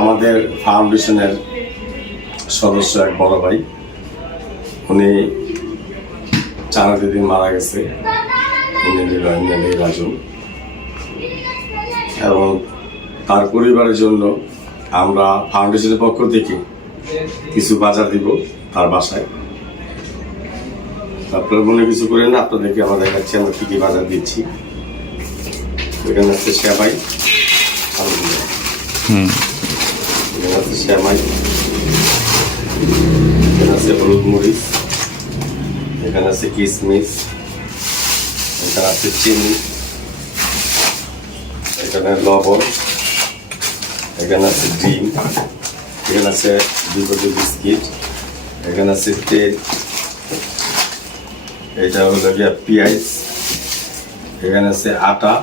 আমাদের ফাউন্ডেশনের সদস্য এক বড় ভাই, উনি 4 দিন মারা গেছে রাজু, এবং তার পরিবারের জন্য আমরা ফাউন্ডেশনের পক্ষ থেকে কিছু বাজার দিব তার বাসায়। আপনারা মনে কিছু করেন না, আপনাদেরকে আমরা দেখাচ্ছি আমরা কি কি বাজার দিচ্ছি। এখানে আছে সেমাই, এখানে আছে সেমাই, এখানে আছে হলুদ মরিচ, এখানে আছে কিশমিশ, এখানে আছে চিনি, এখানে লবণ, এখানে আছে ডিম, এখানে আছে 2 কেজি বিস্কিট, এখানে আছে তেল, এটা হলো গিয়ে পেঁয়াজ, এখানে আছে আটা,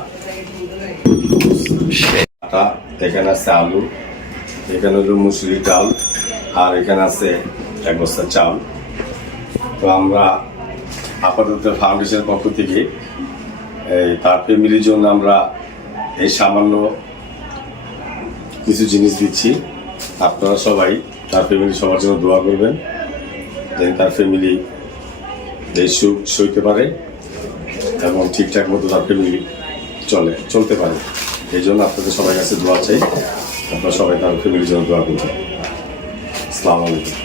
এখানে আছে আলু, এখানে হলো মুসুরি ডাল, আর এখানে আছে 1 বস্তা চাল। তো আমরা আপাতত ফাউন্ডেশনের পক্ষ থেকে তার ফ্যামিলির জন্য আমরা এই সামান্য কিছু জিনিস দিচ্ছি। আপনারা সবাই তার ফ্যামিলি সবার জন্য দোয়া করবেন, যেন তার ফ্যামিলি এই সুখ সইতে পারে এবং ঠিকঠাক মতো তার ফ্যামিলি চলতে পারে। এই জন্য আপনাদের সবার কাছে দোয়া চাই, আপনারা সবাই তার ফ্যামিলির জন্য দোয়া করবেন। আসসালামু আলাইকুম।